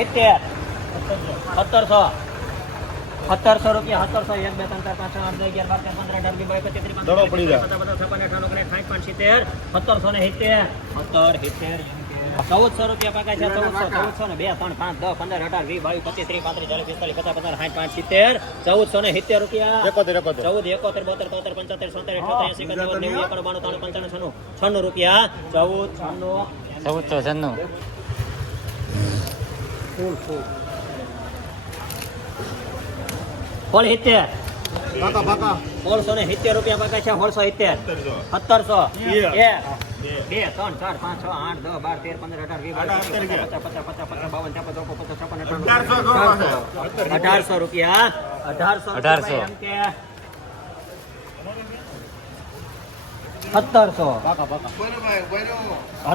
સિત્તેર. સત્તરસો. સત્તરસો રૂપિયા સત્તરસો. એક બે ત્રણ ચાર પાંચ આઠ દસ અગિયાર બાર તેર પંદર અઢાર વીસ બાવીસ પચીસ ત્રીસ દડો પડી જાય. પચાસ છપ્પન અઠાણું ઓગણીસ સાઠ પાંચ સિત્તેર. સત્તરસો ને સિત્તેર. સત્તર સિત્તેર ચૌદસો રૂપિયા પાકા છે ચૌદસો ચૌદસો ને બે ત્રણ પાંચ દસ પંદર અઢાર વીસ બાવીસ પચીસ ત્રીસ પાંત્રીસ ચાલીસ પિસ્તાલીસ પચાસ પચાસ સાઠ પાંચ સિત્તેર. ચૌદસો ને સિત્તેર રૂપિયા. ચૌદ એકોતેર બોતેર તોતેર પંચોતેર સોતેર અઠોતેર એસી એકાણું નેવું એકાણું બાણું ત્રણ પંચાણું છન્નું. છન્નું રૂપિયા. ચૌદ છન્નું. ચૌદસો છન્નું. સોળ સિત્તેર. પાકા પાકા. સોળસો ને સિત્તેર રૂપિયા પાકા છે સોળસો સિત્તેર. સત્તરસો. બે. ત્રણ ચાર પાંચ છ આઠ દસ બાર તેર પંદર અઢાર વીસ પચાસ પચાસ પચાસ પચાસ બાવન ત્રેપન ચોપન પચાસ છપ્પન અઢારસો. રૂપિયા. અઢારસો અઢારસો. સત્તરસો. પાકા પાકા.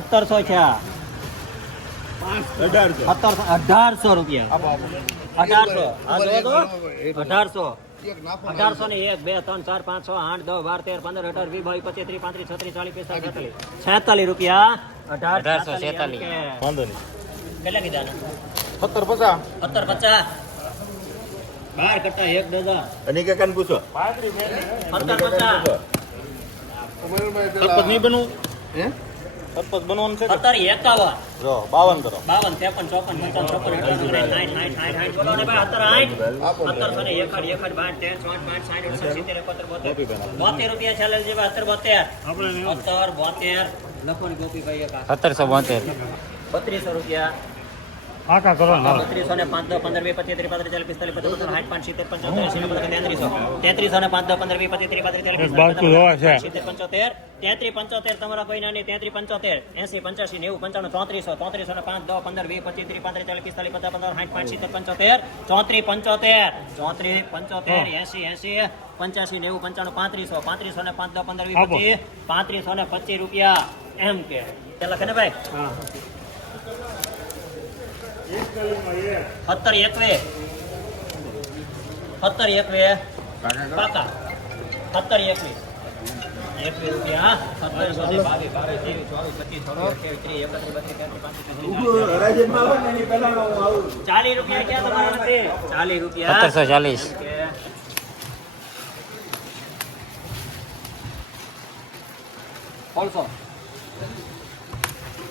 સત્તરસો છે. અઢારસો. રૂપિયા. અઢારસો. અઢારસો. અઢારસો ને એક બે ત્રણ ચાર પાંચ છ આઠ દસ બાર તેર પંદર અઢાર વીસ બાવીસ પચીસ ત્રીસ પાંત્રીસ છત્રીસ ચાલીસ પિસ્તાલીસ છેતાલીસ. છેતાલીસ રૂપિયા. અઢાર અઢારસો છેતાલીસ. કેટલા કીધા સત્તર પચાસ. સત્તર પચાસ. બાર કટ્ટા એક દાદા અને કે કાન પૂછો સત્તર પચાસ. નહીં બનવું? સરપંચ બનવાનું છે? સત્તર એકાવન જો બાવન કરો બાવન ત્રેપન ચોપન પંચાવન ચોપન અઠાવન ઓગણીસ સાઠ સાઠ સાઠ સાઠ બોતેર બોતેર રૂપિયા બોતેર લખો ને બત્રીસો કરો ને પાંચ દસ પંદર વીસ પચીસ ત્રીસ પાંત્રીસ ચાલીસ પિસ્તાલીસ પચાસ પચાસ સાઠ પાંચ સિત્તેર પંચોતેર એંસી નેવું તેત્રીસો. તેત્રીસો ને પાંચ દસ પંદર વીસ પચીસ ત્રીસ પાંત્રીસ ચાલીસ પિસ્તાલીસ પચાસ સિત્તેર પંચોતેર. તેત્રીસ પંચોતેર તમારા કોઈ નાની તેત્રીસ પંચોતેર. એસી પંચ્યાસી નેવું પંચાણું ચોત્રીસો ચોત્રીસો ને પાંચ દસ પંદર વી પચીસ ત્રીસ પાંત્રીસ ચાલીસ પિસ્તાલીસ પચાસ પંદર સાઠ પાંચ સિત્તેર પંચોતેર. ચોત્રીસ પંચોતેર. ચોત્રીસ પંચોતેર એંસી એસી પંચ્યાસી નેવું પંચાણું પાંત્રીસો. પાંત્રીસો ને પાંચ દસ પંદર વીસ પચીસ. પાંત્રીસો ને પચીસ રૂપિયા. એમ કે. પેલા કે ભાઈ? સત્તર એકવે સત્તર એકવે પાકા સત્તર એકવીસ એકવીસ રૂપિયા સત્તર સુધી બાવીસ બાવીસ ત્રેવીસ ચોવીસ પચીસ છવ્વીસ અઠ્યાવીસ ત્રીસ એકત્રીસ બત્રીસ તેત્રીસ પાંત્રીસ છત્રીસ ચાલીસ રૂપિયા ક્યાં તમારા નથી ચાલીસ રૂપિયા સત્તરસો ચાલીસ કે સોળસો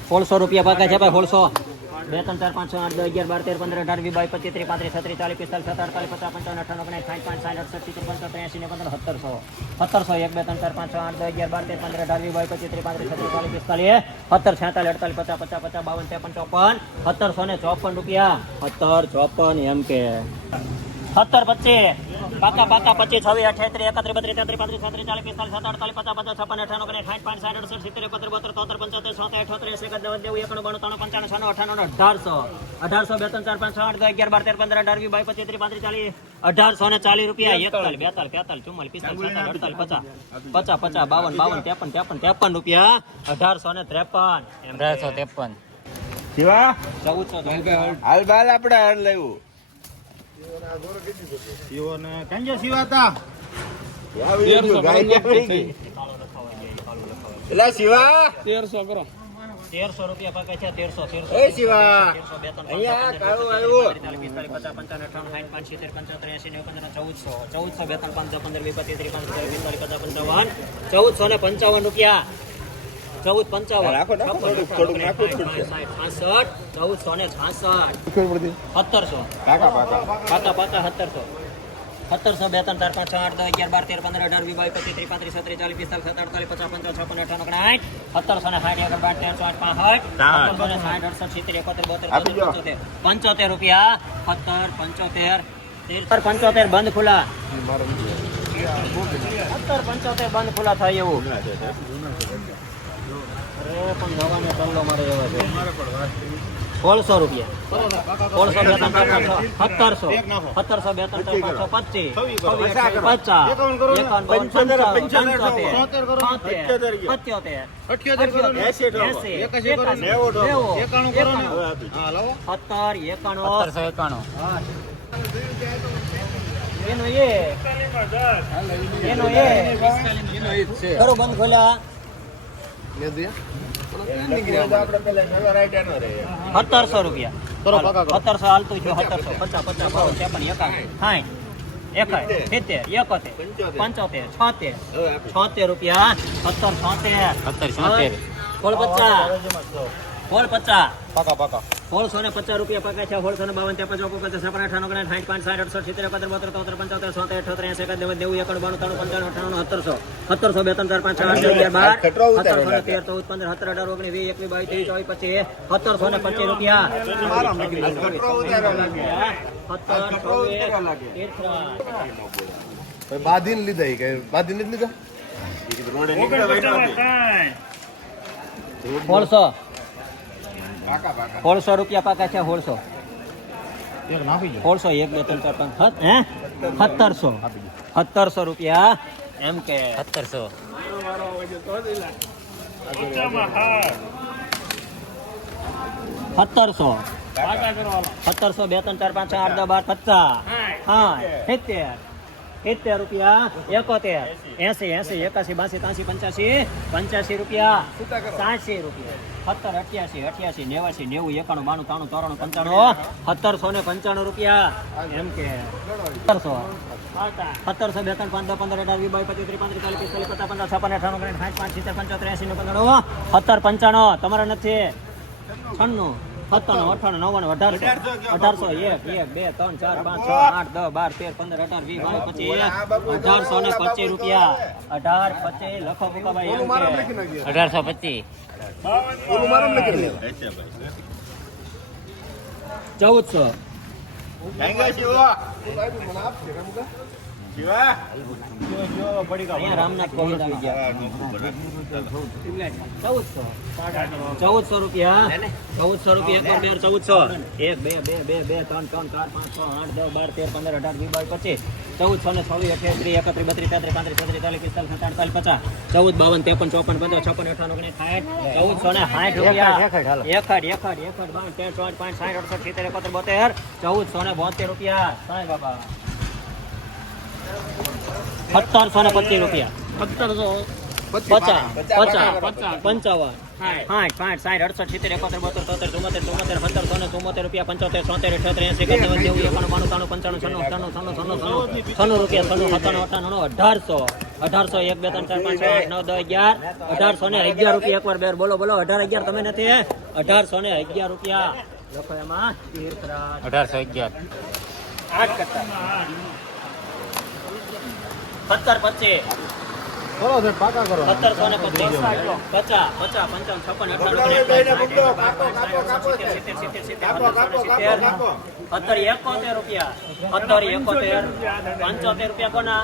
સોળસો રૂપિયા પાકા છે ભાઈ સોળસો બે ત્રણ ચાર પાંચ છ આઠ દસ અગિયાર બાર તેર પંદર અઢાર વી બાઈ પચીસ ત્રીસ પાંત્રીસ છત્રીસ ચાલીસ પિસ્તાલીસ સત્તર અડતાલીસ પચાસ પંચાવન અઠાણું ઓગણીસ સાઠ પાંચ સાઠ અડસઠ સિત્તેર પંચોતેર એંસી ને પંદર સત્તરસો સત્તરસો એક બે ત્રણ ચાર પાંચ છ આઠ દસ અગિયાર બાર તેર પંદર અઢાર વી બાઈ પચીસ ત્રીસ પાંત્રીસ છત્રીસ ચાલીસ પિસ્તાલીસ સત્તર છેતાલીસ અડતાલીસ પચાસ પચાસ પચાસ બાવન ત્રેપન ચોપન સત્તરસો ને ચોપન રૂપિયા. સત્તર ચોપન એમ કે. સત્તર પચીસ. પાકા પાકા પચીસ છવ્વીસ અઠ્યાત્રી એકત્રીસ બત્રીસ તેત્રીસ પાંત્રીસ છત્રીસ ચાલીસ પિસ્તાલીસ સત્તર અડતાલીસ પચાસ પચાસ છપ્પન અઠાણું ઓગણીસ સાઠ પાંચ સાઠ અડસઠ સિત્તેર એકોતેર બોતેર તોતેર પંચોતેર છોતેર અઠોતેર એસી એકદ નેવું એકણું બાણું ત્રણ પંચાણું છનું અઠાણું અઢારસો. અઢારસો બે ત્રણ ચાર પાંચ છ આઠ દસ અગિયાર બાર તેર પંદર અઢાર વી બાવીસ પચીસ ત્રીસ પાંત્રીસ ચાલીસ અઢારસો ને ચાલીસ રૂપિયા એકતાલીસ બેતાલીસ તેતાલીસ ચુમ્માલીસ પિસ્તાલીસ સત્તાલીસ અડતાલીસ પચાસ. પચાસ પચાસ બાવન બાવન ત્રેપન ત્રેપન ત્રેપન રૂપિયા. અઢારસો ને ત્રેપન. અઢારસો ત્રેપન. ચૌદસો હાલ બાલ આપણે હાલ લેવું. શિવોને કંજે શિવાતા એલા શિવા. તેરસો રૂપિયા પાકે છે તેરસો તેરસો. એ શિવા. ત્રણ અહીંયા કાળું આવ્યું. પિસ્તાલીસ પચાસ પંચાવન અઠાણું સાઠ પાંચ સિત્તેર પંચોતેર એસી નેવું પંદર ચૌદસો. ચૌદસો બે ત્રણ પાંચ પંદર વીસ પચીસ ત્રીસ પંદર પિસ્તાલીસ પચાસ પંચાવન ચૌદસો ને પંચાવન રૂપિયા. ચૌદ પંચાવન. રાખો, રાખો, થોડુંક, થોડુંક નાખવું જ છાસઠ ચૌદસો ને છાસઠ. સત્તરસો. પાકા પાકા. સત્તરસો. સત્તરસો બે ત્રણ ચાર પાંચ છ આઠ દસ અગિયાર બાર તેર પંદર અઢાર વીસ બાવીસ પચીસ ત્રીસ પાંત્રીસ છત્રીસ ચાલીસ પિસ્તાલીસ સત્તર અડતાલીસ પચાસ પંચાવન છપ્પન અઠાણું ઓગણસાઠ સત્તરસો ને સાઠ આગળ બાર તેરસો આઠ પાંસઠ સત્તરસો ને સાઠ અડસઠ સિત્તેર એકોતેર બોતેર આપી તોતેર, દો. પંચોતેર. પંચોતેર રૂપિયા. સત્તર પંચોતેર તેર પંચોતેર બંધ ખુલ્લા. સત્તર પંચોતેર બંધ ખુલ્લા થાય એવું. સોળસો રૂપિયા. સોળસો બે ત્રણ પાંચ સત્તરસો. સત્તરસો બે ત્રણ પચીસ. પચાસ. એકાવન પંચોતેર, પંચોતેર. સત્તર એકાણું. એકાણું. એનો એ એનો એ બંધ ખોલ્યા આપણે પેલા નવા રાઈટ એનો રહે સત્તરસો રૂપિયા. સત્તરસો હાલતું છે સત્તરસો પચાસ પચાસ બાવન ત્રેપન એકાવન સાઠ એકાય સિત્તેર. એકોતેર પંચોતેર. છોતેર. છોતેર રૂપિયા સત્તર છોતેર. સત્તર છોતેર. સોળ પચાસ. સોળ પચાસ. પાકા પાકા. સોળસો ને પચાસ રૂપિયા પકાય છે. સોળસો ને બાવન ત્યાં પચાસ પચાસ છપ્પન અઠાણું ઓગણીસ સાઠ પાંચ સાઠ અઠસો સિત્તેર પંદર બોતેર ચોતર પંચોતેર સો અઠોતેર એસી એકાદ નેવું નેવું એકડ બાણું ત્રણ પંચાણું અઠાણું સત્તરસો. સત્તરસો બે ત્રણ ચાર પાંચ છ આઠ અગિયાર બાર. સત્તરસો ને તેર ચૌદ પંદર સત્તર અઢાર ઓગણીસ વીસ એકવીસ બાવીસ ત્રીસ ચોવીસ પચીસ સત્તરસો ને પચીસ રૂપિયા. બાંધીને લીધા કે? બાંધીને જ લીધા? રોડે નીકળે વાઈટ સોળસો સોળસો રૂપિયા પાકા છે સોળસો એક નાખી દો. સોળસો એક બે ત્રણ ચાર પાંચ સત- હે? સત્તરસો. સત્તરસો રૂપિયા. એમ કે. સત્તરસો. સત્તરસો. સત્તરસો બે ત્રણ ચાર પાંચ છ આઠ દસ બાર પચાસ. હા સિત્તેર. સિત્તેર રૂપિયા એકોતેર. એસી એસી એકાસી બાસી ત્યાસી પંચ્યાસી પંચ્યાસી રૂપિયા સાતસી રૂપિયા. સત્તર અઠ્યાસી અઠ્યાસી નેવાસી નેવું એકાણું બાણું ત્રાણું ચોરાણું પંચાણું સત્તરસો ને પંચાણું રૂપિયા. એમ કે. સત્તરસો. સત્તરસો બે ત્રણ પાંચ દસ પંદર અઢાર વીસ બાવીસ પચીસ ત્રીસ પાંત્રીસ ચાલીસ પિસ્તાલીસ પચાસ પંદર છપ્પન અઠાણું ઓગણીસ સાઠ પાંચ સિત્તેર પંચોતેર એસી ને પંદર સત્તર પંચાણું તમારે નથી. છન્નું. સત્તાણું અઠાણું નવ્વાણું અઢારસો. અઢારસો એક એક બે ત્રણ ચાર પાંચ છ આઠ દસ બાર તેર પંદર અઢાર વીસ બાવીસ પચીસ અઢારસો ને પચીસ રૂપિયા. અઢાર પચીસ લખો ભૂકાભાઈ ભાઈ અઢારસો પચીસ. ચૌદસો. ચૌદસો રૂપિયા. ચૌદસો રૂપિયા એક ચૌદસો. એક બે બે બે બે ત્રણ ત્રણ ચાર પાંચ છ આઠ દસ બાર તેર પંદર અઢાર વીસ બાવીસ પચીસ. ચૌદસો ને છવ્વીસ અઠ્યાવીસ ત્રીસ એકત્રીસ બત્રીસ તેત્રીસ પાંત્રીસ છત્રીસ ચાલીસ પિસ્તાલીસ સત્તાવીસ અડતાલીસ પચાસ. ચૌદ બાવન ત્રેપન ચોપન પંદર છપ્પન અઠાણું ઓગણીસ સાઠ. ચૌદસો ને સાઠ રૂપિયા. એકડ એકડ એકડ બાવન તેર ચોદ પાંચ સાઠ અડસઠ સિત્તેર એકોતેર બોતેર. ચૌદસો ને બોતેર રૂપિયા. સાંઈ બાબા. સત્તરસો ને પચીસ રૂપિયા. સત્તરસો પચાસ. પચાસ. પંચાવન. સાઠ પાંચ સાઠ અડસઠ સિત્તેર એકોતેર બોતેર તોતેર ને ચુમ્મોતેર રૂપિયા પંચોતેર સોતેર અઠ્યોતેર એસી નેવું એકાણું બાણું ત્રાણું પંચાણું છન્નું અઠાણું છન્નું છન્નું છન્નું છન્નું રૂપિયા છન્નું સત્તાણું અઠાણું અઢારસો. અઢારસો એક બે ત્રણ ચાર પાંચ છ આઠ નવ દસ અગિયાર. અઢારસો ને અગિયાર રૂપિયા એકવાર બેર. બોલો બોલો અઢાર અગિયાર તમે નથી અઢારસો ને અગિયાર રૂપિયા. લખો એમાં અઢારસો અગિયાર. આઠ કરતા. સત્તર પચીસ કરો સાહેબ પાકા કરો સત્તરસો ને પચીસ પચાસ પચાસ પંચાવન છપ્પન સત્તર એકોતેર રૂપિયા સત્તર એકોતેર પંચોતેર રૂપિયા કોના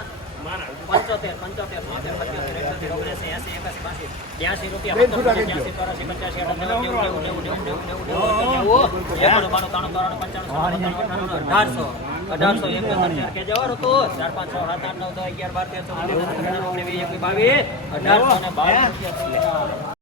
પંચોતેર પંચોતેર બોતેર પંચોતેર એકોતેર ઓગણસી એસી એકાસી બાસી બ્યાસી રૂપિયા બ્યાસી ચોરાસી પંચ્યાસી નેવું નેવું નેવું નેવું નેવું નેવું નેવું નેવું એકાણું બાણું ત્રાણું ત્રણ પંચાણું અઢારસો અઢારસો એક કે જવાનું હતું ચાર પાંચ છ સાત આઠ નવ દસ અગિયાર બાર તેર ચૌદ પંદર ઓગણીસ વીસ એકવીસ બાવીસ અઢારસો ને રૂપિયા